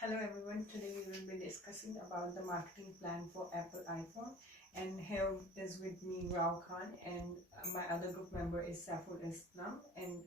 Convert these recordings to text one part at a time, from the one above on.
Hello everyone, today we will be discussing about the marketing plan for Apple iPhone, and here is with me Rao Khan, and my other group member is Saiful Islam and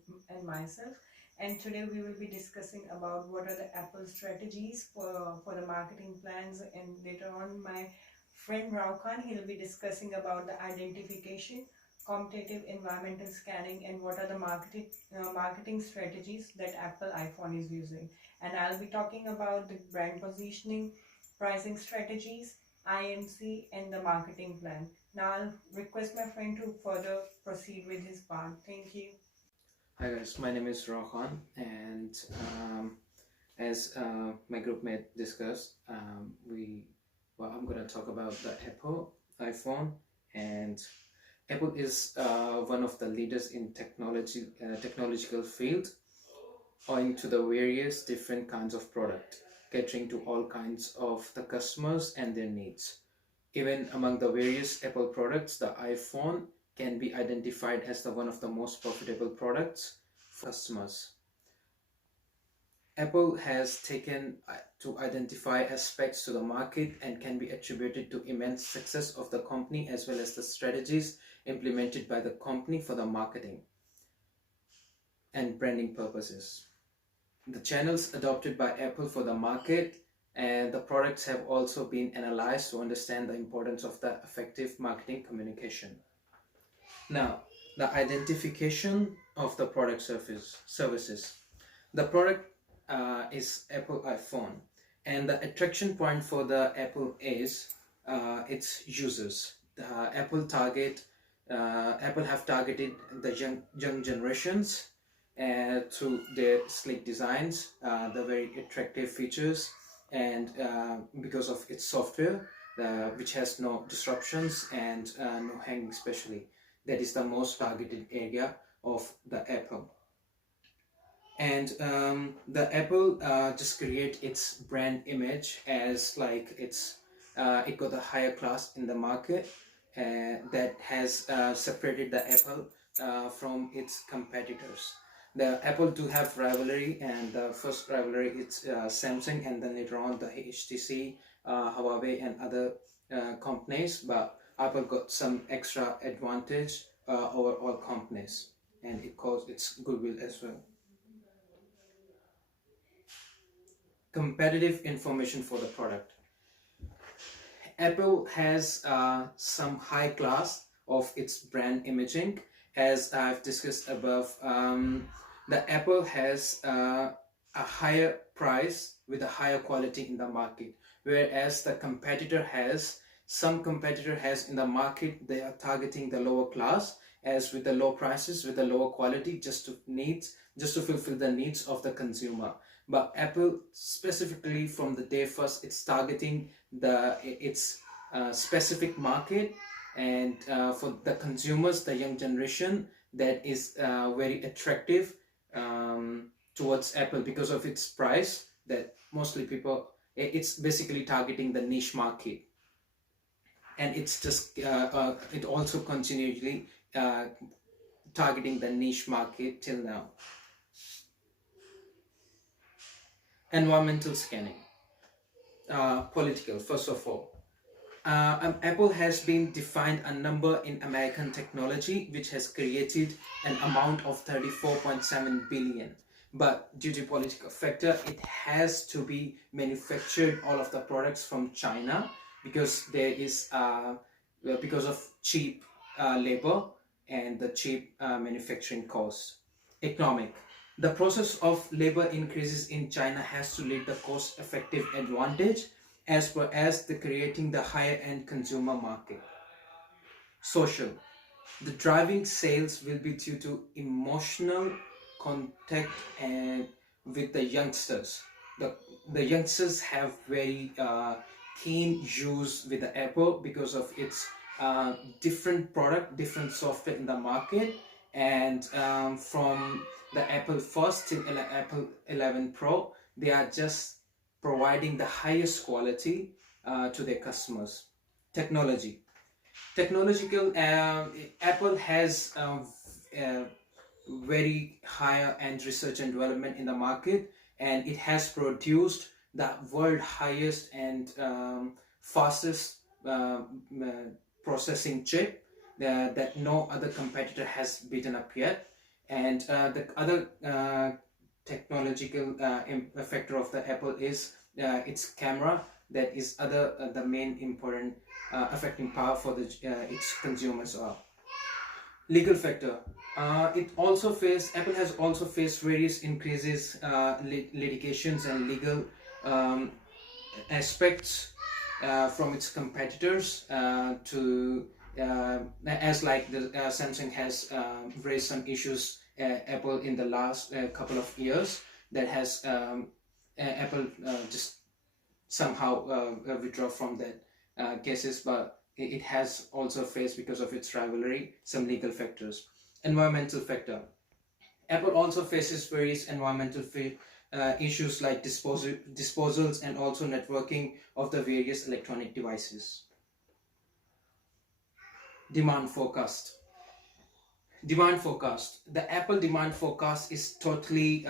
myself. And today we will be discussing about what are the Apple strategies for the marketing plans, and later on my friend Rao Khan, he'll be discussing about the identification, competitive environmental scanning, and what are the marketing strategies that Apple iPhone is using. And I'll be talking about the brand positioning, pricing strategies, IMC, and the marketing plan. Now I'll request my friend to further proceed with his part. Thank you. Hi guys, my name is Rohan, and as my group mate discussed, I'm gonna talk about the Apple iPhone. And Apple is one of the leaders in technological field, owing to the various different kinds of product, catering to all kinds of the customers and their needs. Even among the various Apple products, the iPhone can be identified as the one of the most profitable products for customers. Apple has taken to identify aspects to the market and can be attributed to immense success of the company as well as the strategies implemented by the company for the marketing and branding purposes. The channels adopted by Apple for the market and the products have also been analyzed to understand the importance of the effective marketing communication. Now, the identification of the product services. The product is Apple iPhone, and the attraction point for the Apple is its users. Apple have targeted the young generations through their sleek designs, the very attractive features, and because of its software, which has no disruptions and no hanging especially. That is the most targeted area of the Apple. And the Apple just create its brand image as like it got a higher class in the market that has separated the Apple from its competitors. The Apple do have rivalry, and the first rivalry is Samsung, and then later on the HTC, Huawei, and other companies. But Apple got some extra advantage over all companies, and it caused its goodwill as well. Competitive information for the product. Apple has some high class of its brand imaging. As I've discussed above, the Apple has a higher price with a higher quality in the market, whereas some competitor has in the market, they are targeting the lower class as with the low prices, with the lower quality, just to fulfill the needs of the consumer. But Apple specifically from the day first, it's targeting its specific market, and for the consumers, the young generation, that is very attractive towards Apple because of its price. That mostly people, it's basically targeting the niche market, and it's just it also continually targeting the niche market till now. Environmental scanning. Political, first of all. Apple has been defined a number in American technology, which has created an amount of 34.7 billion. But due to political factor, it has to be manufactured all of the products from China because there is because of cheap labor and the cheap manufacturing cost. Economic. The process of labor increases in China has to lead the cost-effective advantage as well as the creating the higher-end consumer market. Social. The driving sales will be due to emotional contact and with the youngsters. The youngsters have very keen use with the Apple because of its different product, different software in the market, and from the Apple first till Apple 11 Pro, they are just providing the highest quality to their customers. Technology. Technological, Apple has very higher end research and development in the market, and it has produced the world highest and fastest processing chip that no other competitor has beaten up yet. And the other technological factor of the Apple is its camera. That is other the main important affecting power for the its consumers are. Legal factor. Apple has also faced various increases, litigations and legal um, aspects from its competitors to as like the Samsung has raised some issues Apple in the last couple of years that has Apple just somehow withdraw from that cases, but it has also faced, because of its rivalry, some legal factors. Environmental factor. Apple also faces various environmental issues like disposals and also networking of the various electronic devices. Demand forecast. The Apple demand forecast is totally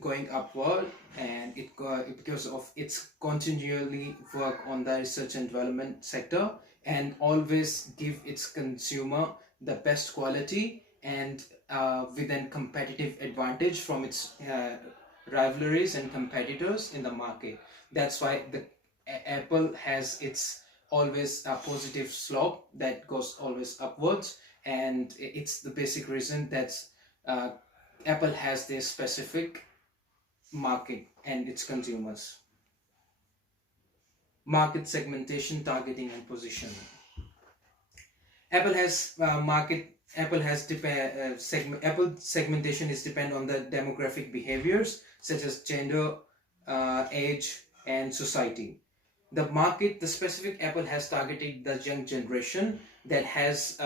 going upward, and because of its continually work on the research and development sector, and always give its consumer the best quality and with a competitive advantage from its rivalries and competitors in the market. That's why the Apple has its always a positive slope that goes always upwards, and it's the basic reason that uh, Apple has this specific market and its consumers. Market segmentation, targeting, and positioning. Apple has market. Apple has Apple segmentation is depend on the demographic behaviors such as gender, age, and society. The specific Apple has targeted the young generation that has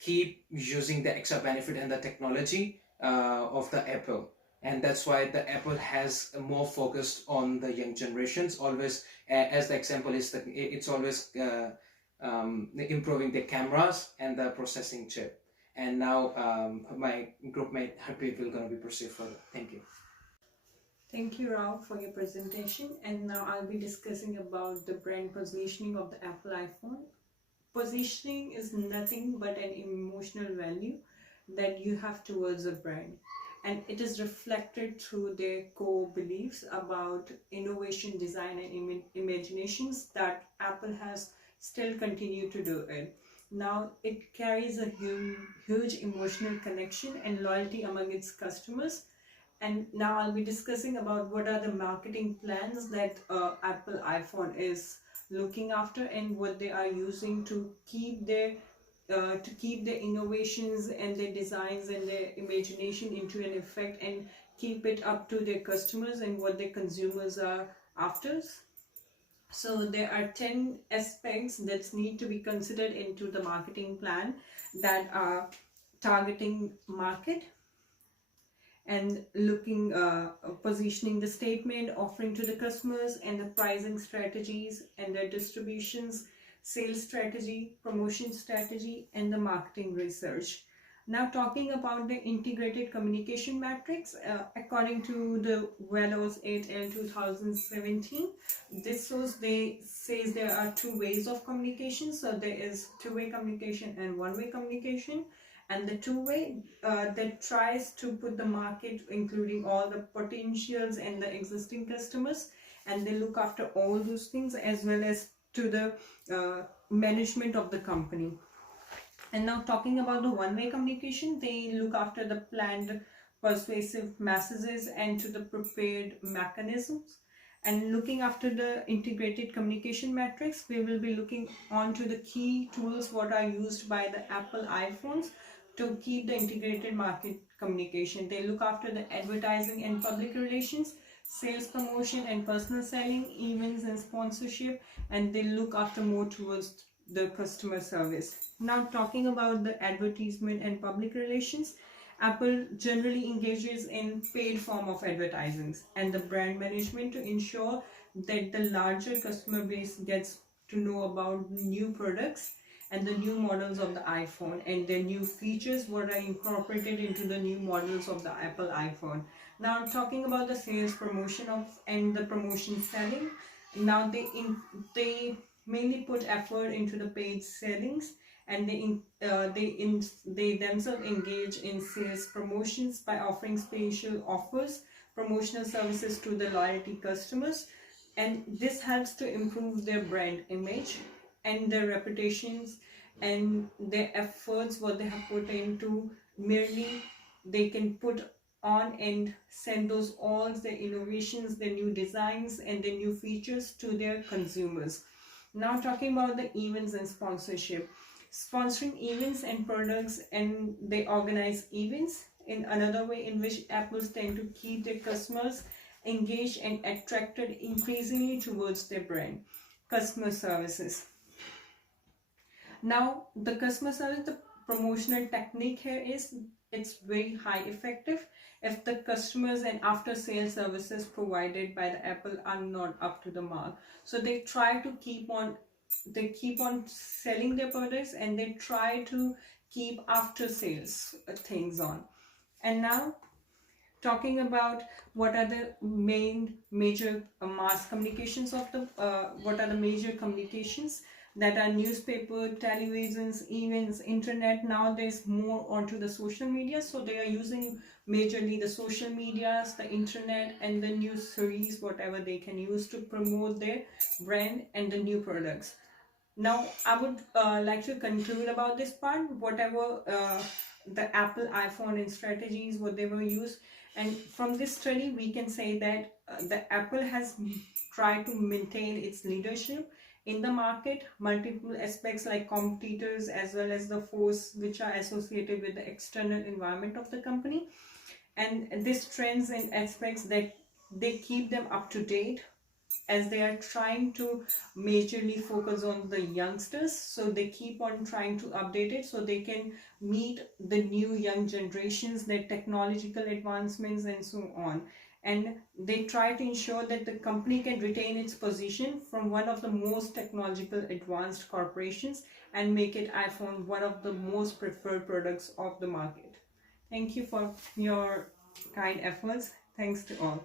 keep using the extra benefit and the technology of the Apple, and that's why the Apple has more focused on the young generations. Always, as the example is that it's always improving the cameras and the processing chip. And now my group mate Harpreet will gonna be proceed further. Thank you. Thank you, Rao, for your presentation. And now I'll be discussing about the brand positioning of the Apple iPhone. Positioning is nothing but an emotional value that you have towards a brand, and it is reflected through their core beliefs about innovation, design, and imaginations that Apple has still continued to do it. Now it carries a huge emotional connection and loyalty among its customers. And now I'll be discussing about what are the marketing plans that Apple iPhone is looking after, and what they are using to keep their innovations and their designs and their imagination into an effect, and keep it up to their customers and what their consumers are after. So there are 10 aspects that need to be considered into the marketing plan that are targeting market and looking positioning the statement, offering to the customers, and the pricing strategies and their distributions, sales strategy, promotion strategy, and the marketing research. Now talking about the integrated communication matrix, according to the Velos 8L 2017, this says there are two ways of communication. So there is two-way communication and one-way communication. And the two-way that tries to put the market, including all the potentials and the existing customers, and they look after all those things, as well as to the management of the company. And now talking about the one-way communication, they look after the planned persuasive messages and to the prepared mechanisms. And looking after the integrated communication matrix, we will be looking on to the key tools what are used by the Apple iPhones to keep the integrated market communication. They look after the advertising and public relations, sales promotion and personal selling, events and sponsorship, and they look after more towards the customer service. Now talking about the advertisement and public relations, Apple generally engages in paid form of advertisings and the brand management to ensure that the larger customer base gets to know about new products, and the new models of the iPhone and the new features what are incorporated into the new models of the Apple iPhone. Now talking about the sales promotion of and the promotion selling, now they mainly put effort into the paid sellings, and they themselves engage in sales promotions by offering special offers, promotional services to the loyalty customers, and this helps to improve their brand image and their reputations and their efforts what they have put into. Merely they can put on and send those all the innovations, the new designs and the new features to their consumers. Now talking about the events and sponsorship, sponsoring events and products, and they organize events in another way in which Apples tend to keep their customers engaged and attracted increasingly towards their brand. Customer services. Now the customer service, the promotional technique here is it's very high effective if the customers and after sales services provided by the Apple are not up to the mark. So they try to keep on selling their products, and they try to keep after sales things on. And now talking about what are the major mass communications of the what are the major communications that are newspaper, televisions, events, internet. Now there's more onto the social media, so they are using majorly the social medias, the internet and the news series, whatever they can use to promote their brand and the new products. Now I would like to conclude about this part, whatever the Apple iPhone and strategies what they were used. And from this study we can say that the Apple has tried to maintain its leadership in the market, multiple aspects like competitors as well as the force which are associated with the external environment of the company, and this trends and aspects that they keep them up to date as they are trying to majorly focus on the youngsters. So they keep on trying to update it so they can meet the new young generations, their technological advancements and so on. And they try to ensure that the company can retain its position from one of the most technological advanced corporations and make it iPhone one of the most preferred products of the market. Thank you for your kind efforts. Thanks to all.